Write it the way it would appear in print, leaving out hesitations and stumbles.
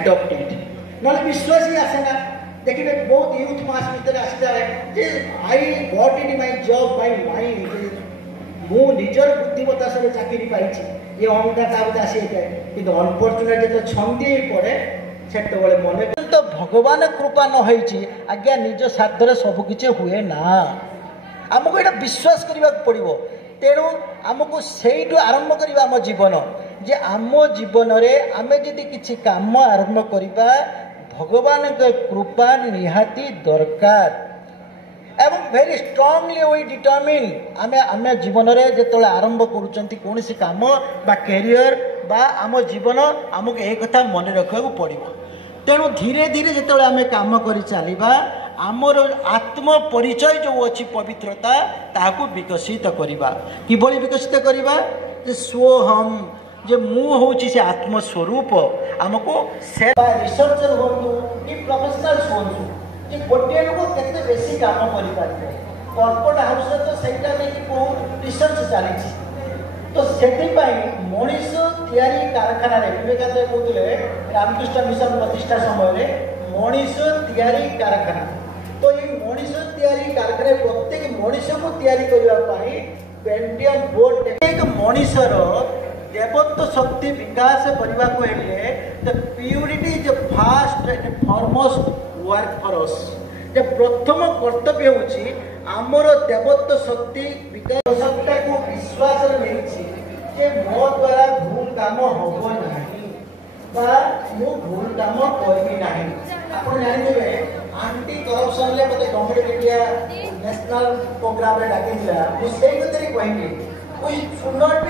adopted ना विश्वास ही आसे ना देखिए बहुत यूथ मास भीतर आसी जाए जे I got in my job by mind मु निजर बुद्धिमत्ता से चाकरी पाइछि ये अहंकार ताबत आसी जाए किंतु अनफॉर्चुनेट जे छंदी पड़े सेट बळे मने तो भगवान कृपा न होईछि आज्ञा निज साधरे सब किछ हुए ना आमको एटा विश्वास करबा पड़िबो तेणु आमको सेइटु आरंभ करबा हम जीवन जे आम जीवन रे आमे जदि किछि काम आरंभ करबा भगवान के कृपा निहाती दरकार एवं वेरी स्ट्रांगली वी डिटरमिन आमे आमे जीवन रे जेतले आरंभ करूचंती कोनसी काम बा कैरियर बा आम जीवन आमको ए कथा मन रखा पड़िबो तेणु धीरे धीरे जेतले आमे काम करि चालिबा आमर आत्म परिचय जो अच्छी पवित्रता ताकू विकसित करवा किभली विकसित करवा जे स्वहम जे मु होची से आत्मस्वरूप आमको से रिसर्चर होतु कि प्रोफेशनल होतु कि गोटे लोक केते बेसी काम करि पारे कॉर्पोरेट हाउस तो सेटा में कि बहुत रिसर्च चली तो सेति पई मनीष तयारी कारखाना रे विवेकानंद कहतले रामकृष्ण मिशन प्रतिष्ठा समय रे मनीष तयारी कारखाना तो ये मनीष तैयारी कारखाना प्रत्येक मनीष को तैयारी करने पेंटियम बोर्ड एक मनीषर देवत्व शक्ति विकास करने को हेले the purity is first and foremost work for us जे प्रथम कर्तव्य होची आमर देवत्व शक्ति विकास सत्ता को विश्वास रही जे मो द्वारा भूल काम होबो नाही बा मु भूल काम करबी नाही आपण जानिबे आंटी करप्शन ले मते गवर्नमेंट इंडिया नेशनल प्रोग्राम रे डाकिला मु सेई कतरी कहबी वी शुड नॉट